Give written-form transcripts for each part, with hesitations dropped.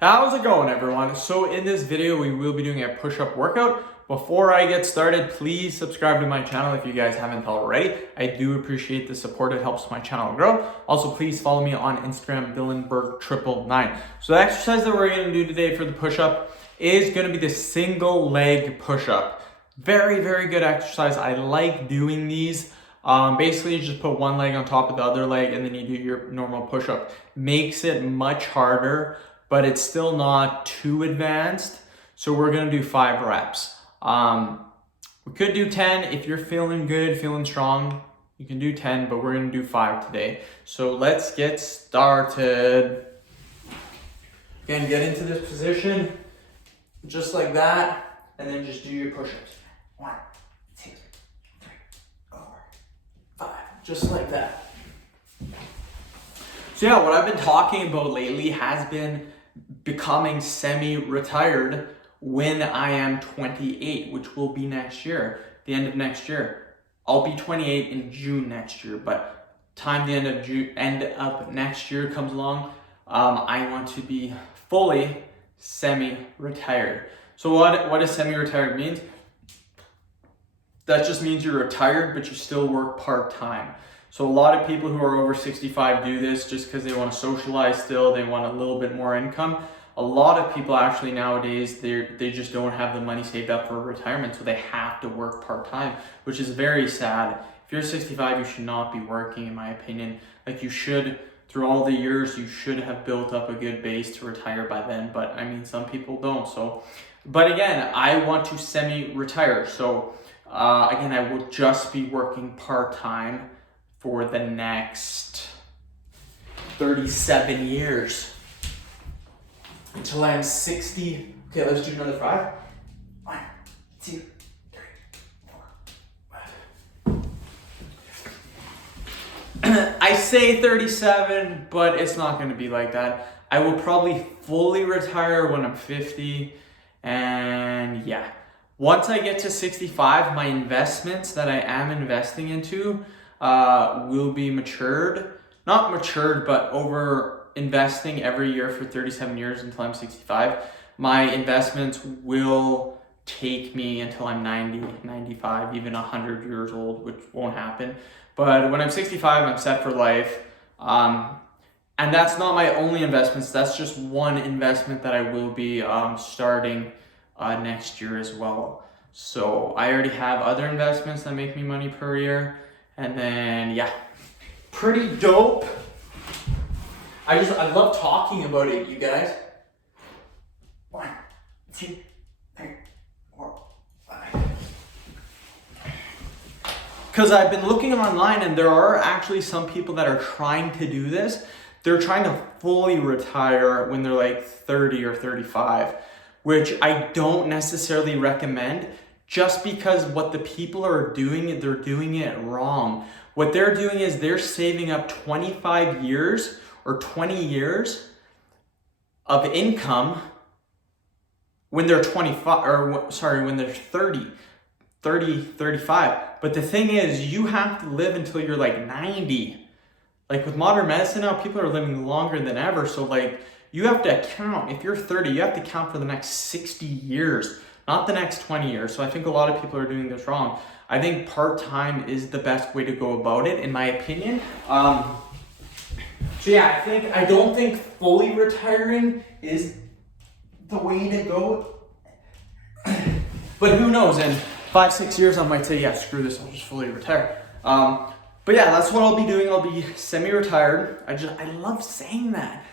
How's it going, everyone? So in this video, we will be doing a push-up workout. Before I get started, please subscribe to my channel if you guys haven't already. I do appreciate the support. It helps my channel grow. Also, please follow me on Instagram, DylanBurg999. So the exercise that we're gonna do today for the push-up is gonna be the single leg push-up. Very, very good exercise. I like doing these. Basically, you just put one leg on top of the other leg and then you do your normal push-up. Makes it much harder, but it's still not too advanced. So we're gonna do 5 reps. We could do 10 if you're feeling good, feeling strong. You can do 10, but we're gonna do 5 today. So let's get started. Again, get into this position, just like that, and then just do your push-ups. 1, 2, 3, 4, 5, just like that. So yeah, what I've been talking about lately has been becoming semi-retired when I am 28, which will be next year, the end of next year. I'll be 28 in June next year, but time the end of next year comes along, I want to be fully semi-retired. So what does semi-retired mean? That just means you're retired, but you still work part-time. So a lot of people who are over 65 do this just because they want to socialize still, they want a little bit more income. A lot of people actually nowadays, they just don't have the money saved up for retirement, so they have to work part-time, which is very sad. If you're 65, you should not be working, in my opinion. Like, you should, through all the years, you should have built up a good base to retire by then, but I mean, some people don't. So, but again, I want to semi-retire. So again, I will just be working part-time for the next 37 years. Until I am 60. Okay, let's do another 5. 1, 2, 3, 4, 5. I say 37, but it's not going to be like that. I will probably fully retire when I'm 50. And yeah, once I get to 65, my investments that I am investing into will be matured. Not matured, but over investing every year for 37 years until I'm 65. My investments will take me until I'm 90, 95, even 100 years old, which won't happen. But when I'm 65, I'm set for life. And that's not my only investments. That's just one investment that I will be starting next year as well. So I already have other investments that make me money per year. And then, yeah, pretty dope. I love talking about it, you guys. 1, 2, 3, 4, 5. Because I've been looking online and there are actually some people that are trying to do this. They're trying to fully retire when they're like 30 or 35, which I don't necessarily recommend, just because what the people are doing, they're doing it wrong. What they're doing is they're saving up 25 years or 20 years of income when they're 25, or sorry, when they're 30, 35. But the thing is, you have to live until you're like 90. Like, with modern medicine now, people are living longer than ever. So like, you have to count, if you're 30, you have to count for the next 60 years, not the next 20 years. So I think a lot of people are doing this wrong. I think part-time is the best way to go about it, in my opinion. So yeah, I don't think fully retiring is the way to go. But who knows, in 5-6 years I might say, yeah, screw this, I'll just fully retire. But yeah, that's what I'll be doing. I'll be semi-retired. I love saying that.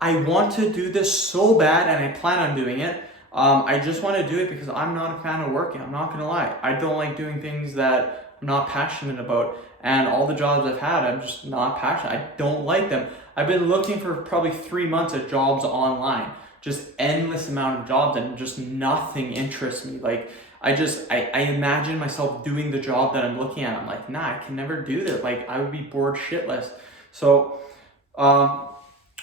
I want to do this so bad, and I plan on doing it. I just want to do it because I'm not a fan of working. I'm not going to lie. I don't like doing things that I'm not passionate about. And all the jobs I've had, I'm just not passionate. I don't like them. I've been looking for probably 3 months at jobs online. Just endless amount of jobs, and just nothing interests me. Like, I imagine myself doing the job that I'm looking at. I'm like, nah, I can never do this. Like, I would be bored shitless. So,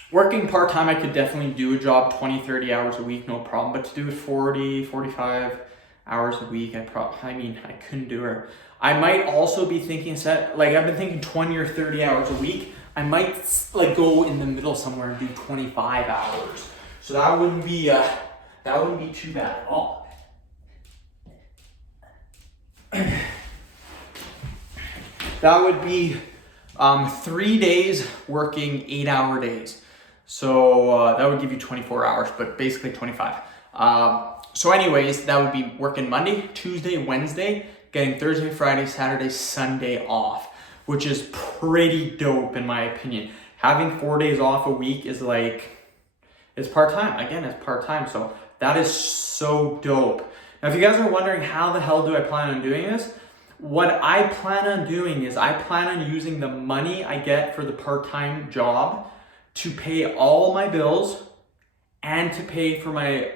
working part-time, I could definitely do a job 20, 30 hours a week, no problem. But to do it 40, 45 hours a week, I couldn't do it. I might also be thinking, I've been thinking 20 or 30 hours a week. I might like go in the middle somewhere and do 25 hours. So that wouldn't be too bad at all. That would be 3 days working 8-hour days. So that would give you 24 hours, but basically 25. So anyways, that would be working Monday, Tuesday, Wednesday, getting Thursday, Friday, Saturday, Sunday off, which is pretty dope in my opinion. Having 4 days off a week is it's part-time. Again, it's part-time. So that is so dope. Now, if you guys are wondering how the hell do I plan on doing this, what I plan on doing is I plan on using the money I get for the part-time job to pay all my bills and to pay for my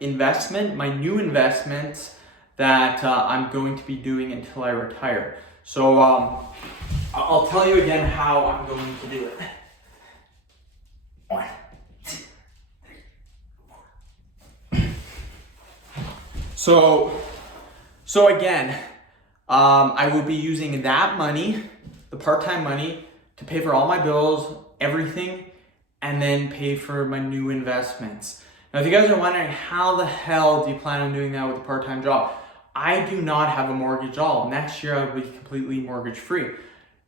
new investments that I'm going to be doing until I retire. So I'll tell you again how I'm going to do it. 1, 2, 3, 4. So again, I will be using that money, the part-time money, to pay for all my bills, everything, and then pay for my new investments. Now, if you guys are wondering how the hell do you plan on doing that with a part-time job, I do not have a mortgage at all. Next year, I will be completely mortgage-free.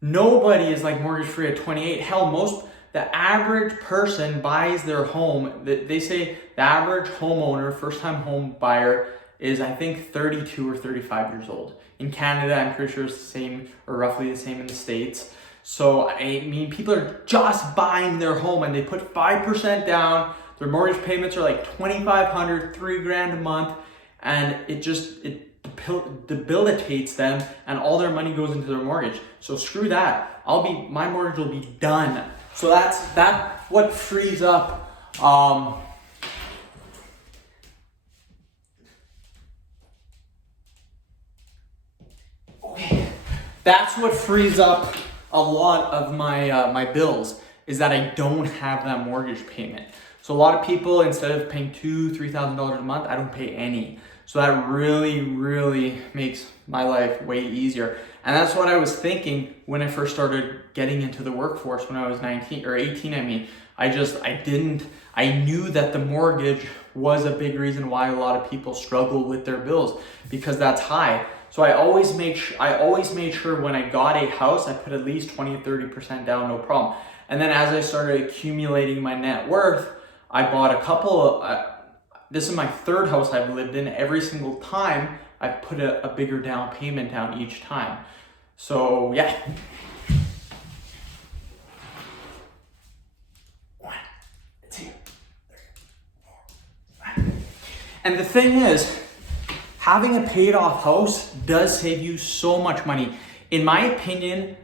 Nobody is like mortgage-free at 28. Hell, the average person buys their home. They say the average homeowner, first-time home buyer, is I think 32 or 35 years old. In Canada, I'm pretty sure it's the same or roughly the same in the States. So I mean, people are just buying their home and they put 5% down. Their mortgage payments are like $2,500, $3,000 a month, and it debilitates them, and all their money goes into their mortgage. So screw that. My mortgage will be done. So that's what frees up. That's what frees up a lot of my bills, is that I don't have that mortgage payment. So a lot of people, instead of paying $2,000-$3,000 a month, I don't pay any. So that really makes my life way easier. And that's what I was thinking when I first started getting into the workforce when I was 19 or 18. I knew that the mortgage was a big reason why a lot of people struggle with their bills, because that's high. So I always made sure when I got a house, I put at least 20-30% down, no problem. And then as I started accumulating my net worth, I bought a couple. This is my third house I've lived in. Every single time, I've put a bigger down payment down each time. So yeah. 1, 2, 3, 4, 5. And the thing is, having a paid off house does save you so much money. In my opinion,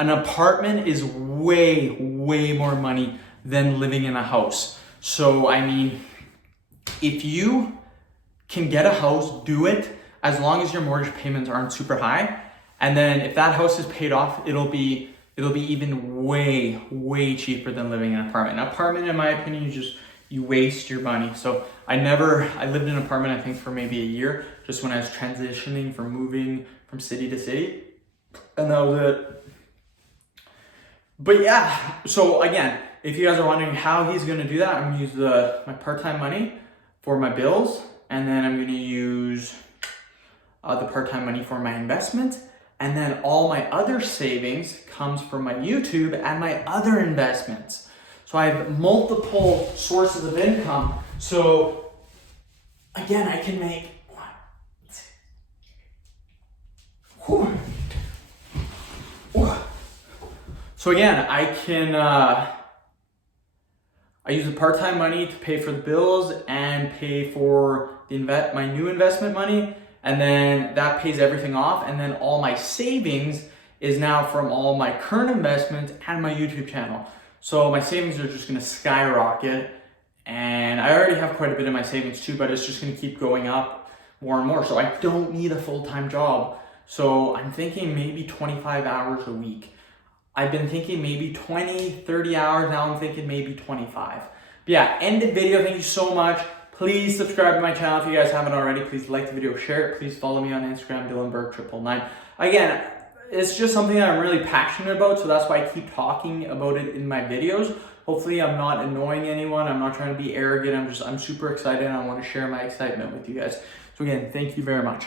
an apartment is way more money than living in a house. So I mean, if you can get a house, do it, as long as your mortgage payments aren't super high. And then if that house is paid off, it'll be even way cheaper than living in an apartment. An apartment, in my opinion, you waste your money. So I lived in an apartment, I think, for maybe a year, just when I was transitioning from moving from city to city. And that was it. But yeah, so again, if you guys are wondering how he's gonna do that, I'm gonna use my part-time money for my bills, and then I'm gonna use the part-time money for my investments, and then all my other savings comes from my YouTube and my other investments. So I have multiple sources of income. So again, I can make So again, I use the part-time money to pay for the bills and pay for my new investment money, and then that pays everything off, and then all my savings is now from all my current investments and my YouTube channel. So my savings are just gonna skyrocket, and I already have quite a bit of my savings too, but it's just gonna keep going up more and more. So I don't need a full-time job. So I'm thinking maybe 25 hours a week. I've been thinking maybe 20, 30 hours. Now I'm thinking maybe 25. But yeah, end the video. Thank you so much. Please subscribe to my channel if you guys haven't already. Please like the video, share it. Please follow me on Instagram, DylanBurke999. Again, it's just something that I'm really passionate about, so that's why I keep talking about it in my videos. Hopefully I'm not annoying anyone. I'm not trying to be arrogant. I'm super excited and I want to share my excitement with you guys. So again, thank you very much.